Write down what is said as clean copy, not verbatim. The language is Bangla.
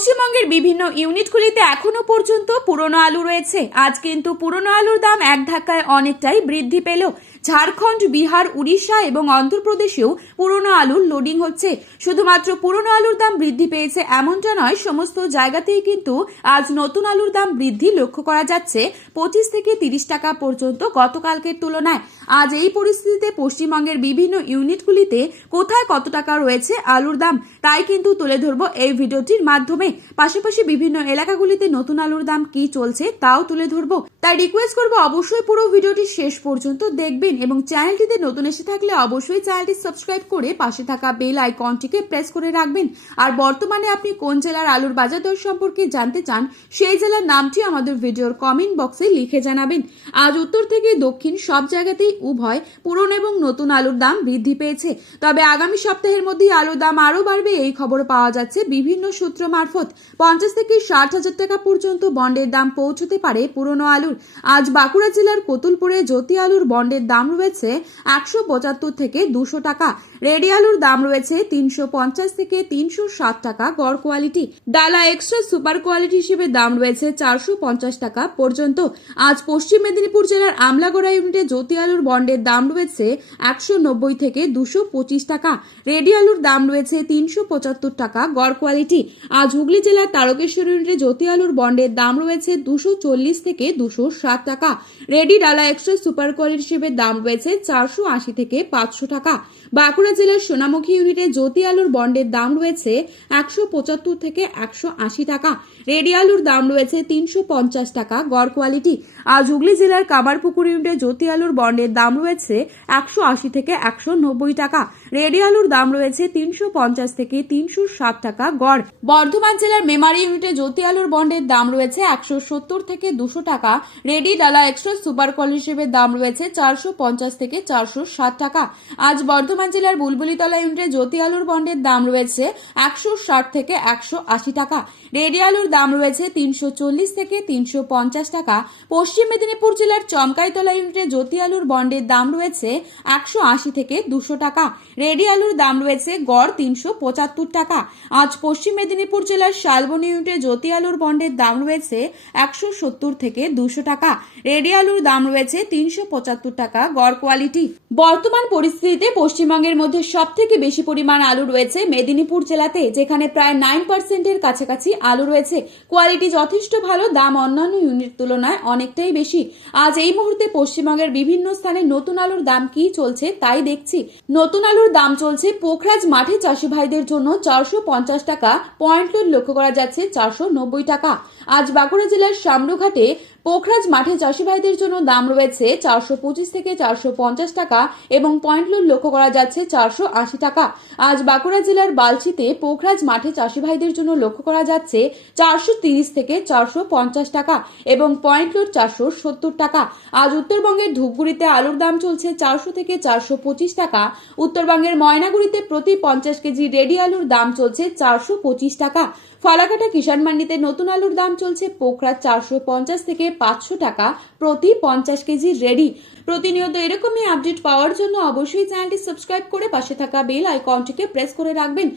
পশ্চিমবঙ্গের বিভিন্ন ইউনিটগুলিতে এখনো পর্যন্ত পুরনো আলু রয়েছে। আজ কিন্তু পুরনো আলুর দাম এক ধাক্কায় অনেকটাই বৃদ্ধি পেল। ঝাড়খণ্ড, বিহার, উড়িষ্যা এবং অন্ধ্রপ্রদেশেও পুরনো আলুর লোডিং হচ্ছে। শুধুমাত্র পুরনো আলুর দাম বৃদ্ধি পেয়েছে এমনটা নয়, সমস্ত জায়গাতেই কিন্তু আজ নতুন আলুর দাম বৃদ্ধি লক্ষ্য করা যাচ্ছে 25 থেকে 30 টাকা পর্যন্ত গতকালকের তুলনায়। আজ এই পরিস্থিতিতে পশ্চিমবঙ্গের বিভিন্ন ইউনিটগুলিতে কোথায় কত টাকা রয়েছে আলুর দাম তাই কিন্তু তুলে ধরবো এই ভিডিওটির মাধ্যমে। পাশাপাশি বিভিন্ন এলাকাগুলিতে নতুন আলুর দাম কি চলছে তাও তুলে ধরবো। তাই রিকোয়েস্ট করবো অবশ্যই পুরো ভিডিওটি শেষ পর্যন্ত দেখবেন এবং চ্যানেলটিতে নতুন এসে থাকলে অবশ্যই চ্যানেলটি সাবস্ক্রাইব করে পাশে থাকা বেল আইকনটিকে প্রেস করে রাখবেন। আর বর্তমানে আপনি কোন জেলার আলুর বাজার দর সম্পর্কে জানতে চান সেই জেলার নামটি আমাদের ভিডিওর কমেন্ট বক্সে লিখে জানাবেন। আজ উত্তর থেকে দক্ষিণ সব জায়গাতেই উভয় পুরনো এবং নতুন আলুর দাম বৃদ্ধি পেয়েছে। তবে আগামী সপ্তাহের মধ্যেই আলুর দাম আরো বাড়বে এই খবর পাওয়া যাচ্ছে বিভিন্ন সূত্র মারফত। 50 থেকে 60,000 টাকা পর্যন্ত বন্ডের দাম পৌঁছতে পারে পুরনো আলুর। আজ বাঁকুড়া জেলার কতুলপুরে জ্যোতি আলুর বন্ডের দাম রয়েছে 175 থেকে 200 টাকা। রেডি আলুর দাম রয়েছে 350 থেকে 360 টাকা গড় কোয়ালিটি। ডালা এক্সট্রা সুপার কোয়ালিটি হিসেবে দাম রয়েছে 450 টাকা পর্যন্ত। আজ পশ্চিম মেদিনীপুর জেলার আমলাগড়া ইউনিটে জ্যোতি আলুর বন্ডের দাম রয়েছে 190 থেকে 225 টাকা। রেডি আলুর দাম রয়েছে 375 টাকা গড় কোয়ালিটি। আজ হুগলি জেলার তারকেশ্বর ইউনিটে জ্যোতি আলুর বন্ডের দাম রয়েছে 240 থেকে 260 টাকা। রেডি ডালা এক্সট্রা সুপার কোয়ালিটি হিসেবে দাম রয়েছে 480 থেকে 500 টাকা। বাঁকুড়া জেলার সোনামুখী ইউনিটে জ্যোতি আলুর বন্ডের দাম রয়েছে 175 থেকে 180 টাকা। রেডি আলুর দাম রয়েছে 350 টাকা গড় কোয়ালিটি। আজ হুগলি জেলার কামারপুকুর ইউনিটে জ্যোতি আলুর বন্ডের দাম রয়েছে 180 থেকে 190 টাকা। রেডি আলুর দাম রয়েছে 350 থেকে 360 টাকা গড়। বর্ধমান জেলার মেমারি ইউনিটে জ্যোতি আলুর বন্ডের দাম রয়েছে 170 থেকে 200 টাকা। রেডি ডালা এক্সট্রা সুপার কোয়ালিটি হিসেবে দাম রয়েছে 450 থেকে 460 টাকা। আজ বর্ধমান জেলার বুলবুলিতলা ইউনিটে জ্যোতি আলুর বন্ডের দাম রয়েছে 160 থেকে 180 টাকা। রেডি আলুর দাম রয়েছে 340 থেকে 350 টাকা। পশ্চিম মেদিনীপুর জেলার চমকাইতলা ইউনিটে জ্যোতি আলুর বন্ডের দাম রয়েছে 180 থেকে 200 টাকা। রেডি আলুর দাম রয়েছে গড় 375 টাকা। আজ পশ্চিম মেদিনীপুর জেলার শালবনী ইউনিটে জ্যোতি আলুর বন্ডের দাম রয়েছে 170 থেকে 200 টাকা। রেডি আলুর দাম রয়েছে 375 টাকা গড় কোয়ালিটি। বর্তমান পরিস্থিতিতে পশ্চিমবঙ্গের মধ্যে সব থেকে বেশি পরিমাণ আলু রয়েছে মেদিনীপুর জেলাতে, যেখানে প্রায় 9% কাছাকাছি আলু রয়েছে। কোয়ালিটি যথেষ্ট ভালো, দাম অন্যান্য ইউনিট তুলনায় অনেকটাই বেশি। আজ এই মুহূর্তে পশ্চিমবঙ্গের বিভিন্ন স্থানে নতুন আলুর দাম কি চলছে তাই দেখছি। নতুন আলুর দাম চলছে পোখরাজ মাঠে চাষি ভাইদের জন্য 450 টাকা, পয়েন্ট লোড লক্ষ্য করা যাচ্ছে 490 টাকা। আজ বাঁকুড়া জেলার শামরুঘাটে পোখরাজ মাঠে চাষি ভাইদের জন্য দাম রয়েছে 425 থেকে 450 টাকা এবং পয়েন্ট লোড লক্ষ্য করা যাচ্ছে 480 টাকা। আজ বাঁকুড়া জেলার বালচিতে পোখরাজ মাঠে চাষি ভাইদের জন্য লক্ষ্য করা যাচ্ছে 430 থেকে 450 টাকা এবং পয়েন্ট লোড 470 টাকা। আজ উত্তরবঙ্গের ধূপগুড়িতে আলুর দাম চলছে 400 থেকে 425 টাকা। উত্তরবঙ্গের ময়নাগুড়িতে প্রতি 50 কেজি রেডি আলুর দাম চলছে 425 টাকা। ফালাকাটা কিষাণ মান্ডিতে নতুন আলুর দাম চলছে পোখরাজ 450 থেকে 500 টাকা প্রতি 50 কেজি রেডি। প্রতিনিয়ত এরকমই আপডেট পাওয়ার জন্য অবশ্যই চ্যানেলটি সাবস্ক্রাইব করে পাশে থাকা বেল আইকনটিকে প্রেস করে রাখবেন।